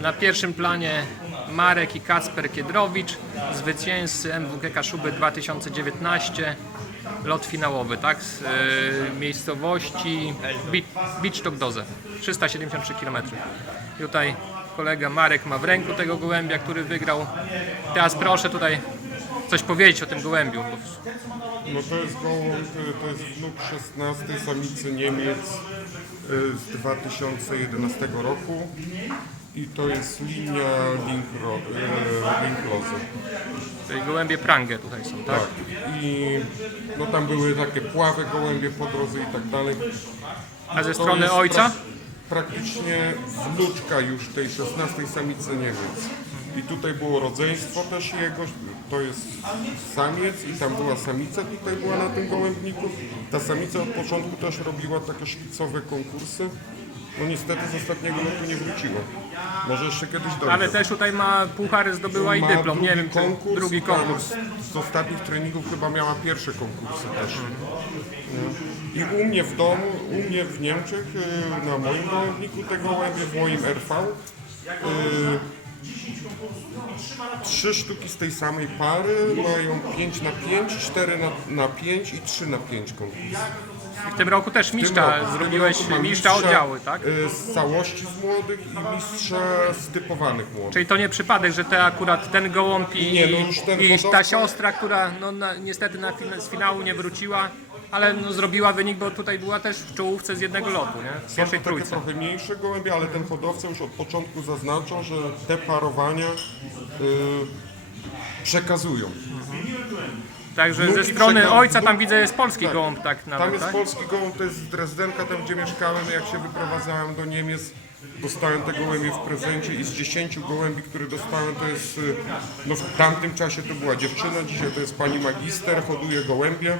Na pierwszym planie Marek i Kacper Kiedrowicz, zwycięzcy MWK Kaszuby 2019. Lot finałowy, tak? Z e, miejscowości Bi- Doze, 373 km. Tutaj kolega Marek ma w ręku tego gołębia, który wygrał. Teraz proszę tutaj coś powiedzieć o tym gołębiu. No to jest gołąb, y, to jest wnuk 16 samicy Niemiec y, z 2011 roku i to jest linia Linkro, y, Linklozy. tutaj gołębie prangę tutaj są, tak? Tak. I no tam były takie pławe gołębie po drodze i tak dalej. A ze To strony jest ojca? Pra, praktycznie wnuczka już tej 16 samicy Niemiec. I tutaj było rodzeństwo też jego, to jest samiec i tam była samica, tutaj była na tym gołębniku. Ta samica od początku też robiła takie szpicowe konkursy. No niestety z ostatniego lotu nie wróciła. Może jeszcze kiedyś dojdzie. Ale też tutaj ma puchar, zdobyła i Ma dyplom. Nie drugi wiem, czy konkurs, drugi tam konkurs. Z, z ostatnich treningów chyba miała pierwsze konkursy też. No. I u mnie w domu, u mnie w Niemczech, y, na moim gołębniku te gołębie, w moim RV, y, trzy sztuki z tej samej pary mają 5 na 5, 4 na, na 5 i 3 na 5 konkursy. W tym roku też mistrza roku- w tym zrobiłeś, roku mam mistrza oddziały, tak? y, Z całości z młodych i mistrza z typowanych młodych. Czyli to nie przypadek, że te akurat ten gołąb i, Nie, no już ten i ta siostra, która no, na, niestety na fin- z finału nie wróciła, ale no, zrobiła wynik, bo tutaj była też w czołówce z jednego lotu, nie? W Są to pierwszej takie trójce. trochę mniejsze gołębie, ale ten hodowca już od początku zaznaczał, że te parowania y, przekazują. Także Wnuki ze strony ojca tam widzę jest polski tak. gołąb, tak Tam nawet, jest tak? polski gołąb, to jest z Dresdenka, tam gdzie mieszkałem, jak się wyprowadzałem do Niemiec. Dostałem te gołębie w prezencie i z 10 gołębi, które dostałem, to jest, y, no w tamtym czasie to była dziewczyna, dzisiaj to jest pani magister, hoduje gołębie.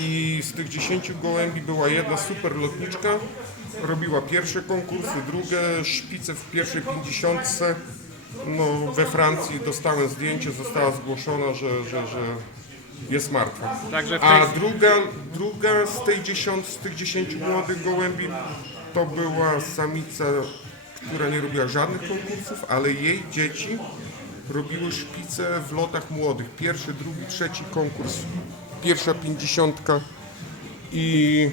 I z tych 10 gołębi była jedna super lotniczka, robiła pierwsze konkursy, drugie, szpice w pierwszej 50. No, we Francji dostałem zdjęcie, została zgłoszona, że, że, że jest martwa. Także w A tej, druga, druga z, tej dziesiąt, z tych 10 młodych gołębi to była samica, która nie robiła żadnych konkursów, ale jej dzieci robiły szpice w lotach młodych. Pierwszy, drugi, trzeci konkurs, pierwsza pięćdziesiątka i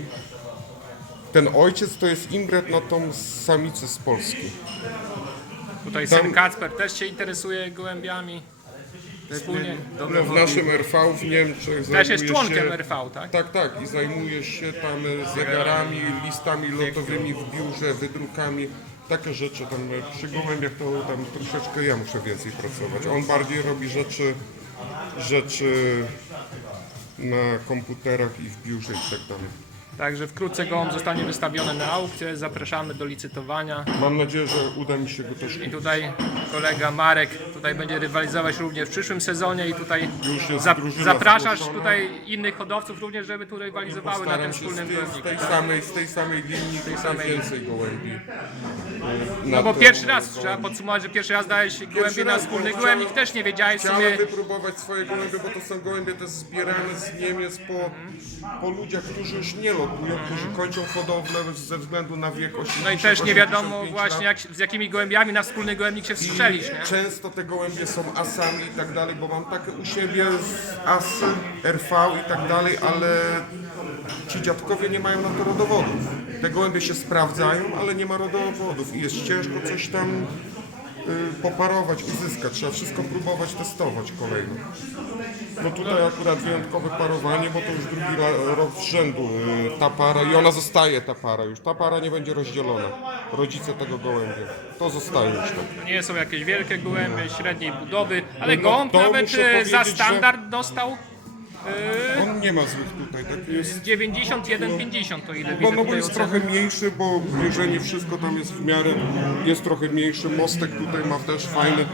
ten ojciec to jest imbret na tą samicę z Polski. tutaj tam- syn Kacper też się interesuje gołębiami. Wspólnie. No, w naszym RV w Niemczech Też jest członkiem się... RV, tak? Tak, tak. I zajmuje się tam e, zegarami, listami lotowymi w biurze, wydrukami. Takie rzeczy tam e, przy gołębiach to tam troszeczkę ja muszę więcej pracować. On bardziej robi rzeczy, rzeczy na komputerach i w biurze i tak dalej. Także wkrótce gołąb zostanie wystawiony na aukcję, zapraszamy do licytowania. Mam nadzieję, że uda mi się go też I tutaj kolega Marek tutaj będzie rywalizować również w przyszłym sezonie i tutaj Już jest za, drużyna zapraszasz zgłoszona. tutaj innych hodowców również, żeby tu rywalizowały na Postaram tym się z wspólnym tej, z gołębniku. tej samej, z tej samej linii, tej samej- więcej gołębi. No bo pierwszy raz trzeba podsumować, że pierwszy raz dałeś gołębie na raz, wspólny bo chciałem- też nie wiedziałeś w Chciałem sumie. wypróbować swoje gołębie, bo to są gołębie też zbierane z Niemiec po, po ludziach, którzy już nie lotują, którzy kończą hodowlę ze względu na wiek 80 No i też nie wiadomo 85 właśnie lat. jak, z jakimi gołębiami na wspólny gołębnik się wstrzelisz, nie? Często te gołębie są asami i tak dalej, bo mam takie u siebie z asy, RV i tak dalej, ale ci dziadkowie nie mają na to rodowodów. Te gołębie się sprawdzają, ale nie ma rodowodów i jest ciężko coś tam poparować, uzyskać. Trzeba wszystko próbować testować kolejno. No tutaj akurat wyjątkowe parowanie, bo to już drugi rok z rzędu y, ta para i ona zostaje ta para już. Ta para nie będzie rozdzielona. Rodzice tego gołębia. To zostaje już tak. Nie są jakieś wielkie gołębie średniej budowy, ale No, to nawet muszę e, za powiedzieć, że- standard dostał Nie ma złych tutaj, tak jest. 91,50 to ile Bo, widzę no bo tutaj jest oceny. trochę mniejszy, bo bierzenie wszystko tam jest w miarę, jest trochę mniejszy. Mostek tutaj ma też fajny,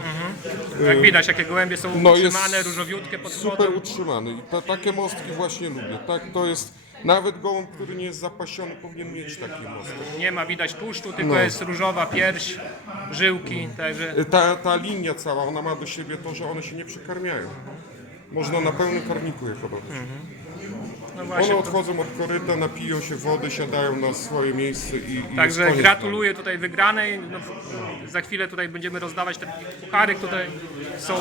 Jak widać, jakie gołębie są No, jest utrzymane, różowiutkie pod super spodem. utrzymany. I ta, takie mostki właśnie lubię. Tak, to jest, nawet gołąb, który nie jest zapasiony, powinien mieć taki mostek. Nie ma widać tłuszczu, tylko No. jest różowa pierś, żyłki, także Ta, ta linia cała, ona ma do siebie to, że one się nie przekarmiają. Można na pełnym karniku je hodować. No właśnie, One odchodzą od koryta, napiją się wody, siadają na swoje miejsce i, i jest Także koniec gratuluję tutaj wygranej. No, za chwilę tutaj będziemy rozdawać te puchary, tutaj są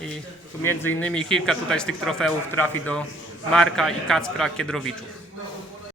i tu między innymi kilka tutaj z tych trofeów trafi do Marka i Kacpra Kiedrowiczów.